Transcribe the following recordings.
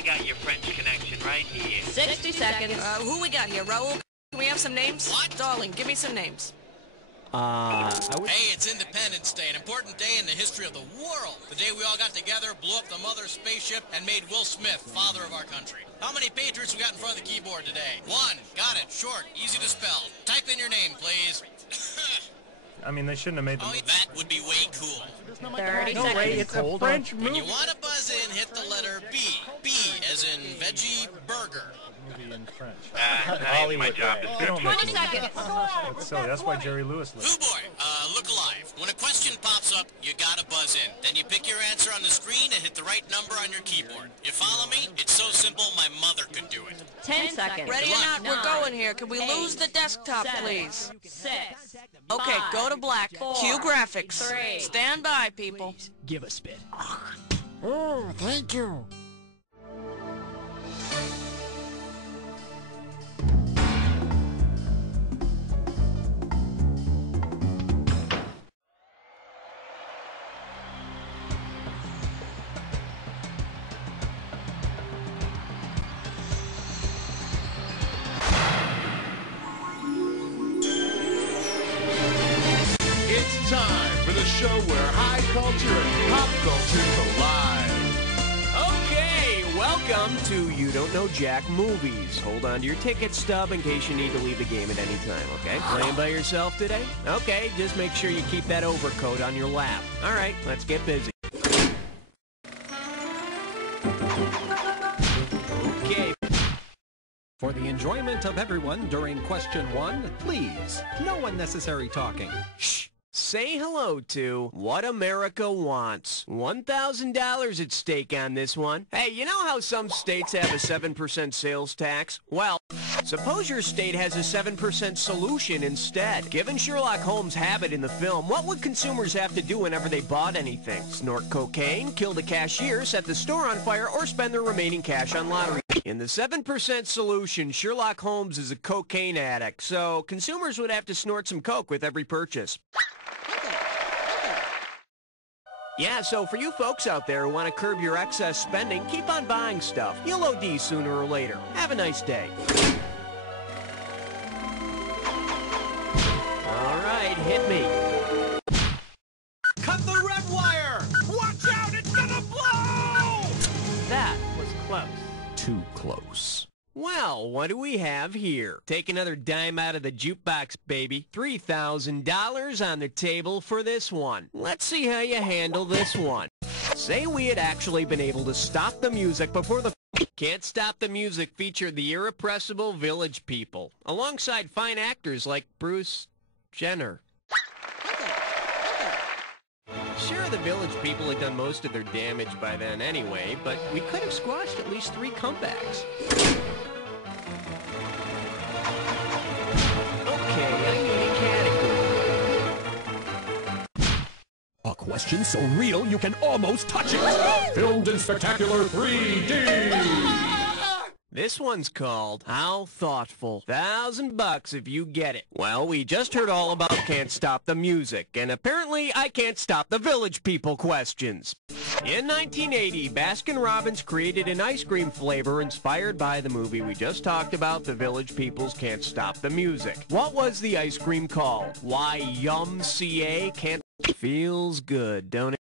I got your French connection right here. 60 seconds. Who we got here? Raoul? Can we have some names? What? Darling, give me some names. Hey, it's Independence Day, an important day in the history of the world. The day we all got together, blew up the mother spaceship, and made Will Smith father of our country. How many patriots we got in front of the keyboard today? One. Got it. Short. Easy to spell. Type in your name, please. I mean, they shouldn't have made the movie. That would be way cool. 30 No, seconds. Ray, it's a French When movie. you want to buzz in, hit the letter B. B as in veggie burger. Movie in French. Not even my job. They don't make 20 movies. seconds. That's silly. That's why Jerry Lewis Who lived. boy, look alive. When a question pops up, you gotta buzz in. Then you pick your answer on the screen and hit the right number on your keyboard. You follow me? It's so simple, my mother could do it. 10 seconds. Ready or not, we're going here. Can we lose the desktop, please? 6. Okay, go to black. Cue graphics. 3. Stand by, people. Give a spit. Oh, thank you. It's time for the show where high culture and pop culture collide. Okay, welcome to You Don't Know Jack Movies. Hold on to your ticket stub in case you need to leave the game at any time, okay? Playing by yourself today? Okay, just make sure you keep that overcoat on your lap. All right, let's get busy. Okay. For the enjoyment of everyone during question 1, please, no unnecessary talking. Shh. Say hello to What America Wants. $1,000 at stake on this one. Hey, you know how some states have a 7% sales tax? Well, suppose your state has a 7% solution instead. Given Sherlock Holmes' habit in the film, what would consumers have to do whenever they bought anything? Snort cocaine, kill the cashier, set the store on fire, or spend their remaining cash on lottery? In the 7% solution, Sherlock Holmes is a cocaine addict, so consumers would have to snort some coke with every purchase. Yeah, so for you folks out there who want to curb your excess spending, keep on buying stuff. You'll OD sooner or later. Have a nice day. All right, hit me. Cut the red wire! Watch out, it's gonna blow! That was close. Too close. Well, what do we have here? Take another dime out of the jukebox, baby. $3,000 on the table for this one. Let's see how you handle this one. Say we had actually been able to stop the music before the Can't Stop the Music featured the irrepressible Village People, alongside fine actors like Bruce Jenner. Sure, the Village People had done most of their damage by then anyway, but we could have squashed at least 3 comebacks. Okay, I need a category. A question so real you can almost touch it. Filmed in spectacular 3D. This one's called How Thoughtful. $1,000 if you get it. Well, we just heard all about Can't Stop the Music, and apparently I can't stop the Village People questions. In 1980, Baskin-Robbins created an ice cream flavor inspired by the movie we just talked about, The Village People's Can't Stop the Music. What was the ice cream called? Why, Yum-CA can't... Feels good, don't it?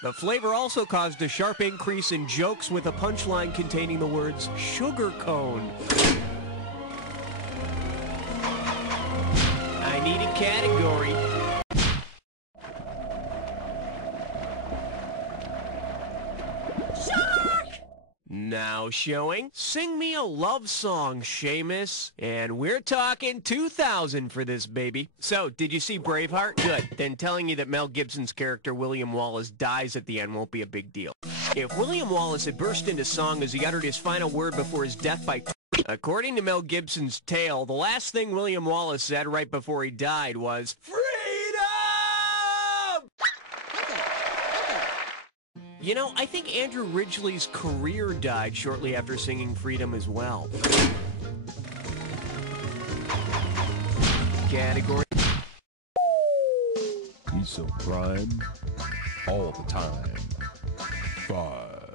The flavor also caused a sharp increase in jokes with a punchline containing the words sugar cone. I need a category. Now showing, Sing Me a Love Song, Seamus. And we're talking 2,000 for this, baby. So, did you see Braveheart? Good. Then telling you that Mel Gibson's character, William Wallace, dies at the end won't be a big deal. If William Wallace had burst into song as he uttered his final word before his death by... According to Mel Gibson's tale, the last thing William Wallace said right before he died was, "Freedom!" You know, I think Andrew Ridgeley's career died shortly after singing Freedom as well. Category. He's so prime all the time. 5,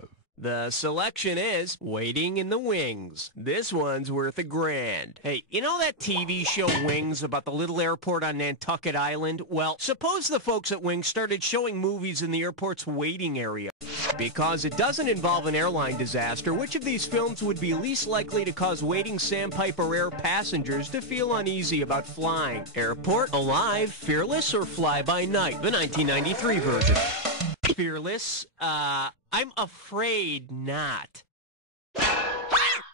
The selection is Waiting in the Wings. This one's worth $1,000. Hey, you know that TV show Wings about the little airport on Nantucket Island? Well, suppose the folks at Wings started showing movies in the airport's waiting area. Because it doesn't involve an airline disaster, which of these films would be least likely to cause waiting Sandpiper Air passengers to feel uneasy about flying? Airport, Alive, Fearless, or Fly By Night? The 1993 version. Fearless? I'm afraid not.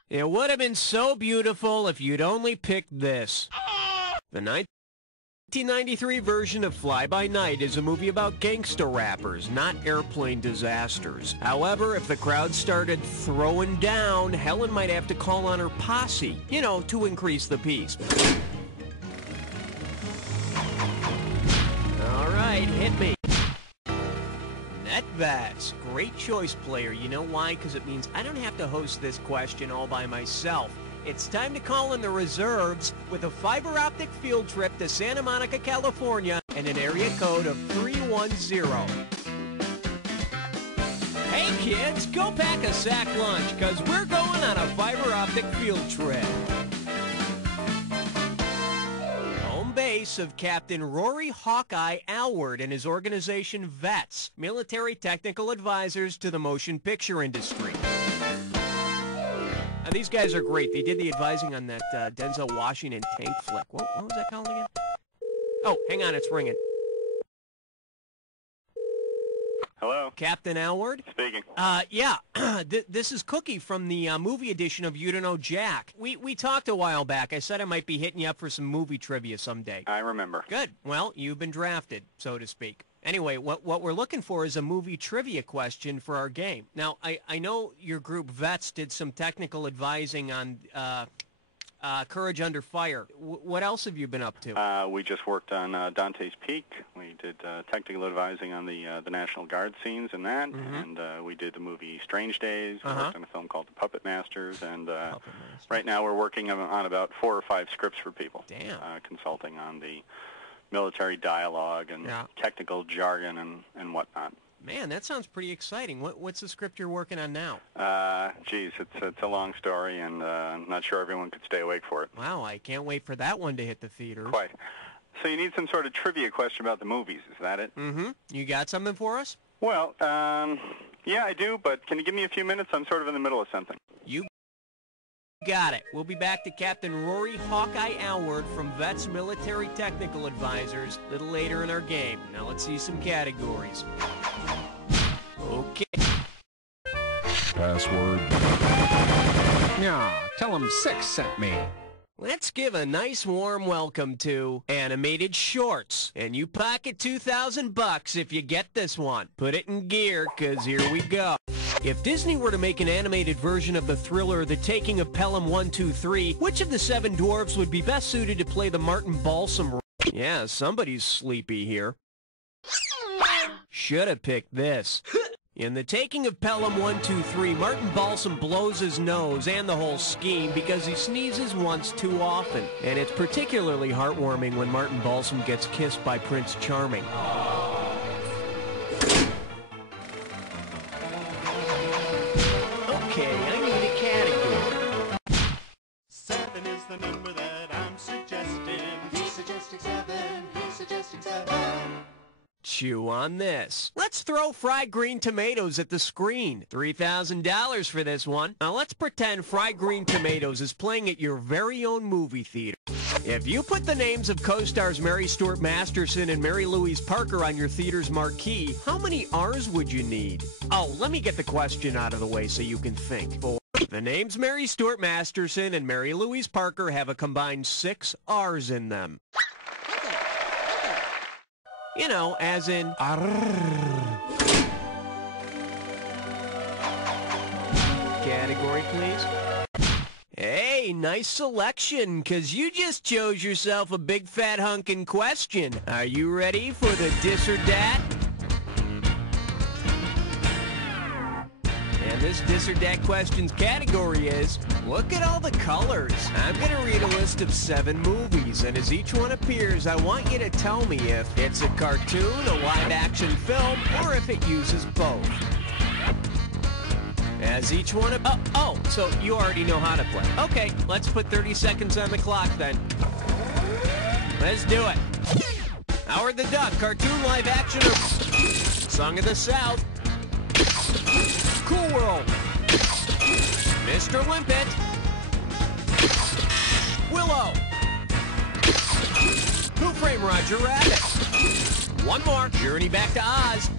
It would have been so beautiful if you'd only picked this. The 1993 version of Fly By Night is a movie about gangster rappers, not airplane disasters. However, if the crowd started throwing down, Helen might have to call on her posse, you know, to increase the peace. All right, hit me. NetVats, great choice, player. You know why? Because it means I don't have to host this question all by myself. It's time to call in the reserves with a fiber optic field trip to Santa Monica, California, and an area code of 310. Hey kids, go pack a sack lunch, because we're going on a fiber optic field trip. Home base of Captain Rory Hawkeye Alward and his organization VETS, Military Technical Advisors to the Motion Picture Industry. Now, these guys are great. They did the advising on that Denzel Washington tank flick. What was that called again? Oh, hang on, it's ringing. Hello? Captain Alward? Speaking. Yeah. This is Cookie from the movie edition of You Don't Know Jack. We talked a while back. I said I might be hitting you up for some movie trivia someday. I remember. Good. Well, you've been drafted, so to speak. Anyway, what we're looking for is a movie trivia question for our game. Now, I know your group Vets did some technical advising on Courage Under Fire. What else have you been up to? We just worked on Dante's Peak. We did technical advising on the National Guard scenes and that, and we did the movie Strange Days. We worked on a film called The Puppet Masters, and right now we're working on about 4 or 5 scripts for people. Damn. Consulting on the military dialogue and technical jargon and whatnot. Man, that sounds pretty exciting. What's the script you're working on now? Geez, it's a long story, and I'm not sure everyone could stay awake for it. Wow, I can't wait for that one to hit the theaters. Quite. So you need some sort of trivia question about the movies, is that it? Mm-hmm. You got something for us? Well, yeah, I do, but can you give me a few minutes? I'm sort of in the middle of something. You got it. We'll be back to Captain Rory Hawkeye Alward from Vets Military Technical Advisors a little later in our game. Now let's see some categories. Okay. Password. Yeah, tell him 6 sent me. Let's give a nice warm welcome to animated shorts. And you pocket $2,000 if you get this one. Put it in gear, 'cause here we go. If Disney were to make an animated version of the thriller The Taking of Pelham 1, 2, 3, which of the 7 dwarves would be best suited to play the Martin Balsam role? Yeah, somebody's sleepy here. Should have picked this. In The Taking of Pelham 1, 2, 3, Martin Balsam blows his nose and the whole scheme because he sneezes once too often. And it's particularly heartwarming when Martin Balsam gets kissed by Prince Charming. Okay, I need a category. 7 is the number that I'm suggesting. He's suggesting 7. He's suggesting 7. Chew on this. Let's throw fried green tomatoes at the screen. $3,000 for this one. Now let's pretend fried green tomatoes is playing at your very own movie theater. If you put the names of co-stars Mary Stuart Masterson and Mary Louise Parker on your theater's marquee, how many R's would you need? Oh, let me get the question out of the way so you can think. The names Mary Stuart Masterson and Mary Louise Parker have a combined 6 R's in them. You know, as in... Category, please. Hey, nice selection, 'cause you just chose yourself a big fat hunkin' question. Are you ready for the dis or dat? And this dis or dat question's category is, look at all the colors. I'm going to read a list of 7 movies, and as each one appears, I want you to tell me if it's a cartoon, a live-action film, or if it uses both. As each one of... Oh, so you already know how to play. Okay, let's put 30 seconds on the clock then. Let's do it. Howard the Duck, cartoon live action or Song of the South. Cool World. Mr. Limpet. Willow. Who Framed Roger Rabbit? One more. Journey Back to Oz.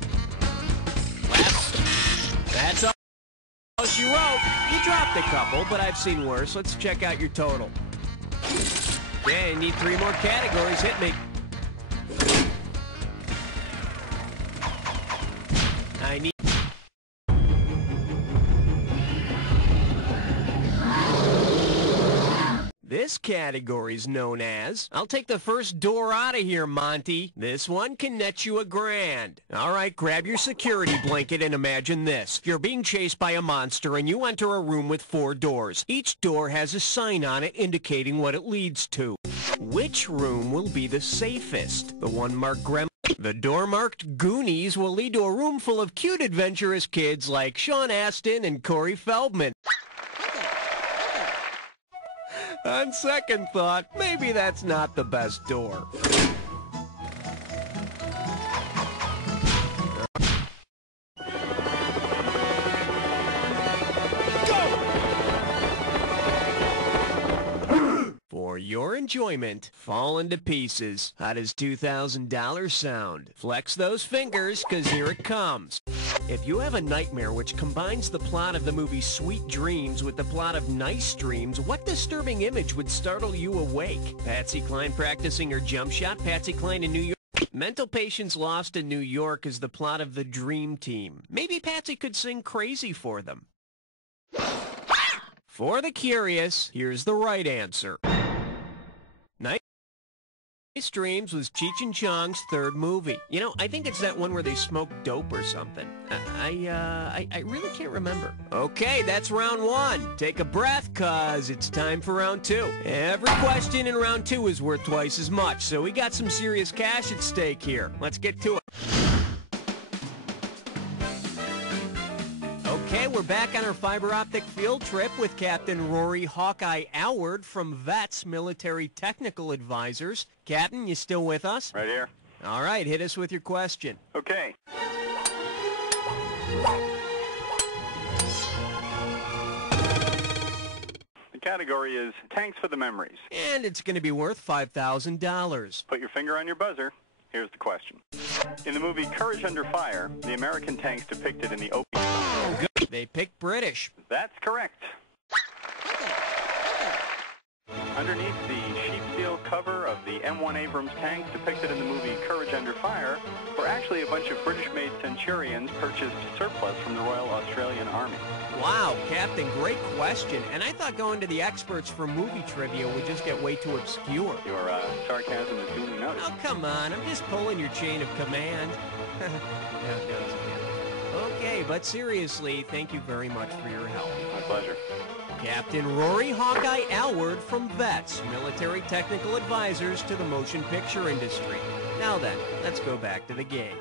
That's all she wrote. You dropped a couple, but I've seen worse. Let's check out your total. Okay, need 3 more categories. Hit me. I need... This category's known as... I'll take the first door out of here, Monty. This one can net you $1,000. All right, grab your security blanket and imagine this. You're being chased by a monster and you enter a room with 4 doors. Each door has a sign on it indicating what it leads to. Which room will be the safest? The one marked Gremlin? The door marked Goonies will lead to a room full of cute adventurous kids like Sean Astin and Corey Feldman. On second thought, maybe that's not the best door. For your enjoyment, falling to pieces. How does $2,000 sound? Flex those fingers, 'cause here it comes. If you have a nightmare which combines the plot of the movie Sweet Dreams with the plot of Nice Dreams, what disturbing image would startle you awake? Patsy Cline practicing her jump shot? Patsy Cline in New York? Mental patients lost in New York is the plot of The Dream Team. Maybe Patsy could sing Crazy for them. For the curious, here's the right answer. Nice Dreams was Cheech and Chong's 3rd movie. You know, I think it's that one where they smoke dope or something. I really can't remember. Okay, that's round 1. Take a breath, 'cause it's time for round 2. Every question in round 2 is worth twice as much, so we got some serious cash at stake here. Let's get to it. Okay, we're back on our fiber optic field trip with Captain Rory Hawkeye Allward from VETS Military Technical Advisors. Captain, you still with us? Right here. All right, hit us with your question. Okay. The category is Tanks for the Memories. And it's going to be worth $5,000. Put your finger on your buzzer. Here's the question. In the movie Courage Under Fire, the American tanks depicted in the opening... Oh, good. They picked British. That's correct. Underneath the sheep steel cover of the M1 Abrams tanks depicted in the movie Courage Under Fire were actually a bunch of British-made Centurions purchased surplus from the Royal Australian Army. Wow, Captain, great question. And I thought going to the experts for movie trivia would just get way too obscure. Your sarcasm is duly noted. Oh, come on. I'm just pulling your chain of command. Okay, but seriously, thank you very much for your help. My pleasure. Captain Rory Hawkeye Allward from VETS, Military Technical Advisors to the motion picture industry. Now then, let's go back to the game.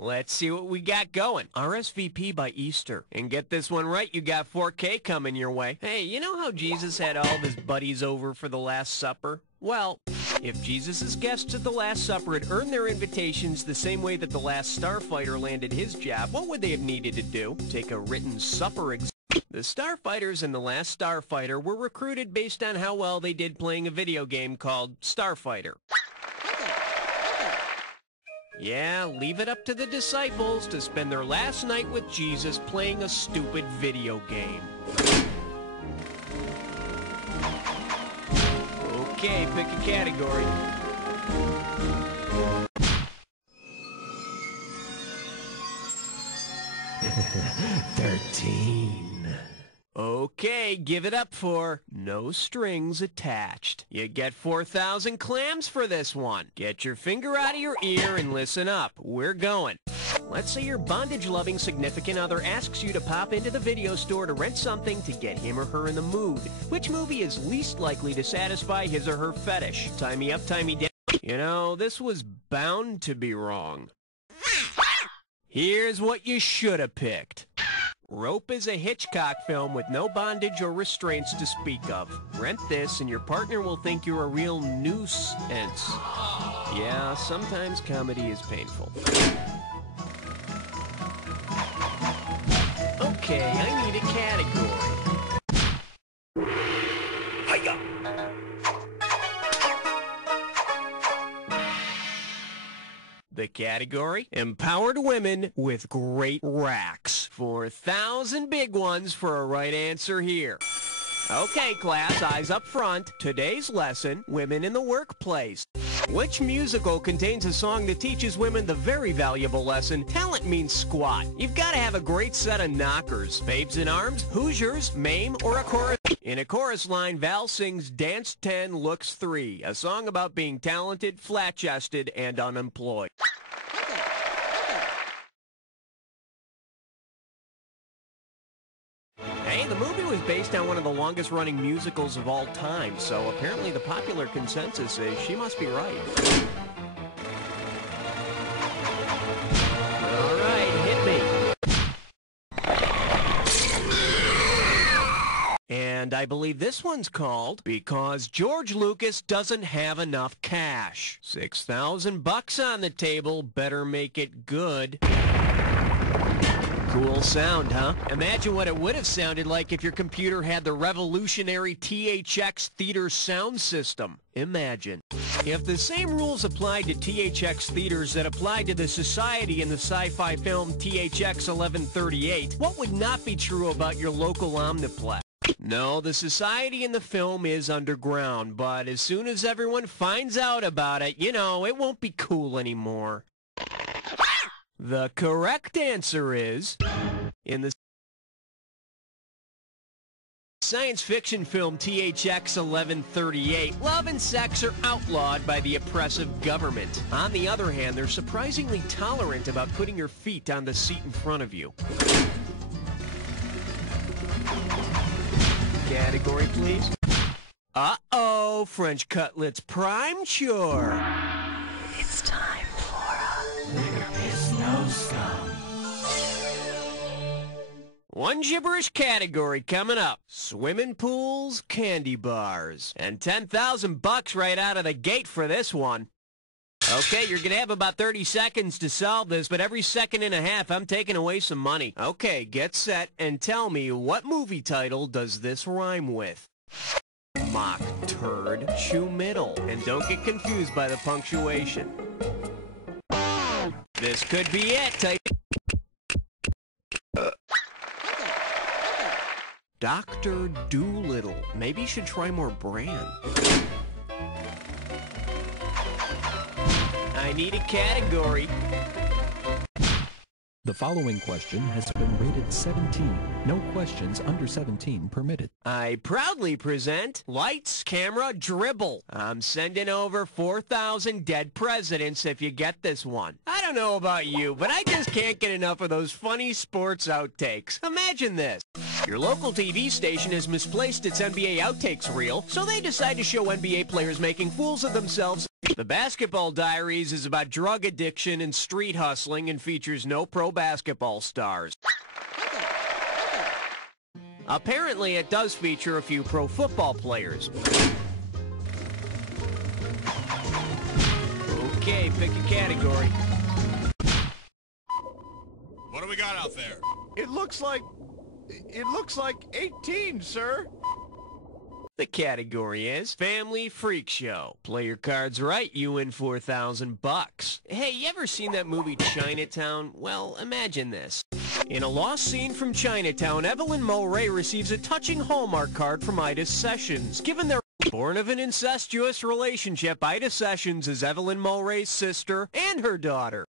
Let's see what we got going. RSVP by Easter. And get this one right, you got 4K coming your way. Hey, you know how Jesus had all of his buddies over for the Last Supper? Well, if Jesus' guests at the Last Supper had earned their invitations the same way that the last starfighter landed his job, what would they have needed to do? Take a written supper exam. The starfighters in The Last Starfighter were recruited based on how well they did playing a video game called Starfighter. Yeah, leave it up to the disciples to spend their last night with Jesus playing a stupid video game. Okay, pick a category. Okay, give it up for No Strings Attached. You get 4,000 clams for this one. Get your finger out of your ear and listen up. We're going. Let's say your bondage-loving significant other asks you to pop into the video store to rent something to get him or her in the mood. Which movie is least likely to satisfy his or her fetish? Tie me up, tie me down. You know, this was bound to be wrong. Here's what you should have picked. Rope is a Hitchcock film with no bondage or restraints to speak of. Rent this and your partner will think you're a real nuisance. Yeah, sometimes comedy is painful. Okay, I need a category. Hiya! The category? Empowered women with great racks. 4,000 big ones for a right answer here. Okay, class, eyes up front. Today's lesson, women in the workplace. Which musical contains a song that teaches women the very valuable lesson, talent means squat? You've got to have a great set of knockers. Babes in Arms, Hoosiers, Mame, or a chorus. In a chorus line, Val sings Dance 10, Looks 3, a song about being talented, flat-chested, and unemployed. Hey, the movie was based on one of the longest-running musicals of all time, so apparently the popular consensus is she must be right. All right, hit me. And I believe this one's called Because George Lucas Doesn't Have Enough Cash. $6,000 on the table, better make it good. Cool sound, huh? Imagine what it would have sounded like if your computer had the revolutionary THX theater sound system. Imagine. If the same rules applied to THX theaters that applied to the Society in the sci-fi film THX 1138, what would not be true about your local Omniplex? No, the Society in the film is underground, but as soon as everyone finds out about it, you know, it won't be cool anymore. The correct answer is, in the science fiction film THX 1138, love and sex are outlawed by the oppressive government. On the other hand, they're surprisingly tolerant about putting your feet on the seat in front of you. Category, please. Uh-oh, French cutlets prime chore. It's time for a There Is No Scum. One gibberish category coming up. Swimming pools, candy bars. And $10,000 right out of the gate for this one. Okay, you're going to have about 30 seconds to solve this, but every second and a half, I'm taking away some money. Okay, get set and tell me, what movie title does this rhyme with? Mock turd, chew middle. And don't get confused by the punctuation. This could be it. Type Dr. Doolittle. Maybe you should try more bran. I need a category. The following question has been rated 17. No questions under 17 permitted. I proudly present Lights, Camera, Dribble. I'm sending over 4,000 dead presidents if you get this one. I don't know about you, but I just can't get enough of those funny sports outtakes. Imagine this. Your local TV station has misplaced its NBA outtakes reel, so they decide to show NBA players making fools of themselves. The Basketball Diaries is about drug addiction and street hustling and features no pro basketball stars. Apparently, it does feature a few pro football players. Okay, pick a category. What do we got out there? It looks like 18, sir. The category is Family Freak Show. Play your cards right, you win $4,000. Hey, you ever seen that movie Chinatown? Well, imagine this. In a lost scene from Chinatown, Evelyn Mulray receives a touching Hallmark card from Ida Sessions. Given their born of an incestuous relationship, Ida Sessions is Evelyn Mulray's sister and her daughter.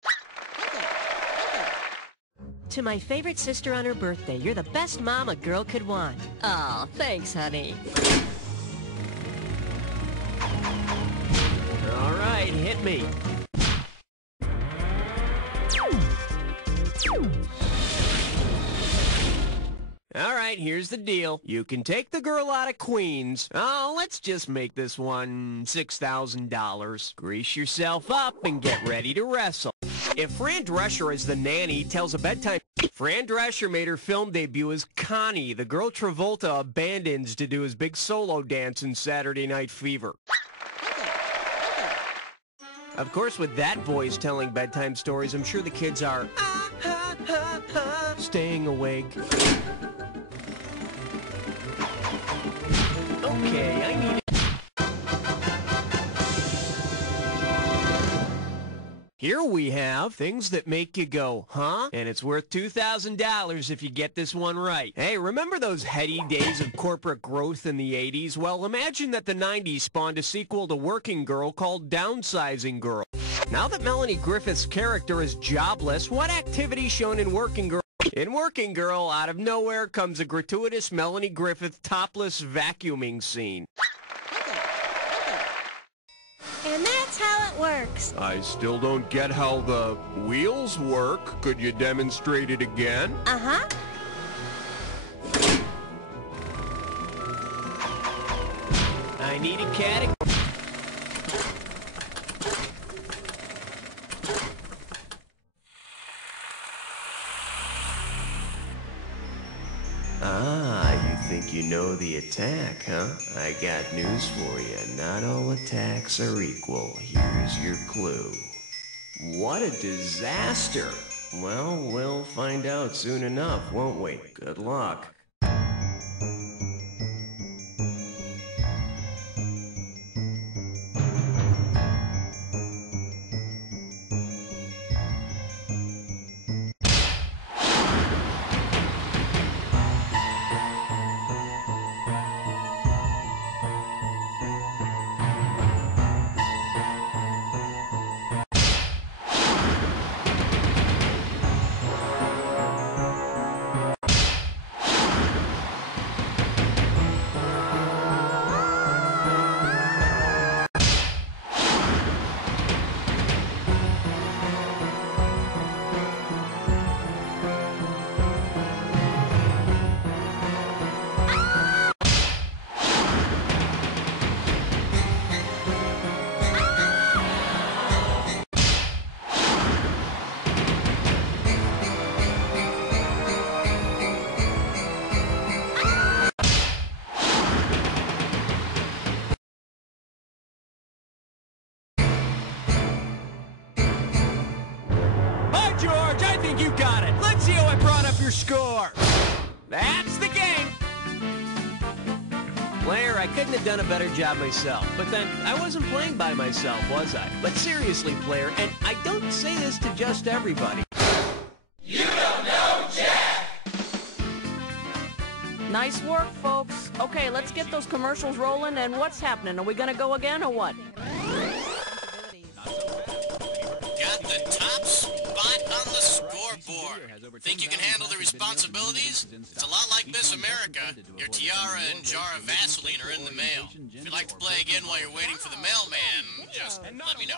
To my favorite sister on her birthday, you're the best mom a girl could want. Aw, thanks, honey. All right, hit me. All right, here's the deal. You can take the girl out of Queens. Oh, let's just make this one $6,000. Grease yourself up and get ready to wrestle. If Fran Drescher as the nanny tells a bedtime... Fran Drescher made her film debut as Connie, the girl Travolta abandons to do his big solo dance in Saturday Night Fever. Of course, with that voice telling bedtime stories, I'm sure the kids are staying awake. Okay, I need it. Here we have things that make you go, huh? And it's worth $2,000 if you get this one right. Hey, remember those heady days of corporate growth in the 80s? Well, imagine that the 90s spawned a sequel to Working Girl called Downsizing Girl. Now that Melanie Griffith's character is jobless, what activity shown in Working Girl? In Working Girl, out of nowhere comes a gratuitous Melanie Griffith topless vacuuming scene. And that's how it works. I still don't get how the wheels work. Could you demonstrate it again? Uh-huh. I need a category. Ah, you think you know the attack, huh? I got news for you. Not all attacks are equal. Here's your clue. What a disaster! Well, we'll find out soon enough, won't we? Good luck. George, I think you got it. Let's see how I brought up your score. That's the game. Player, I couldn't have done a better job myself. But then, I wasn't playing by myself, was I? But seriously, player, and I don't say this to just everybody. You don't know Jack! Nice work, folks. Okay, let's get those commercials rolling, and what's happening? Are we gonna go again, or what? Got the top spot on the scoreboard. Think you can handle the responsibilities? It's a lot like Miss America. Your tiara and jar of Vaseline are in the mail. If you'd like to play again while you're waiting for the mailman, just let me know.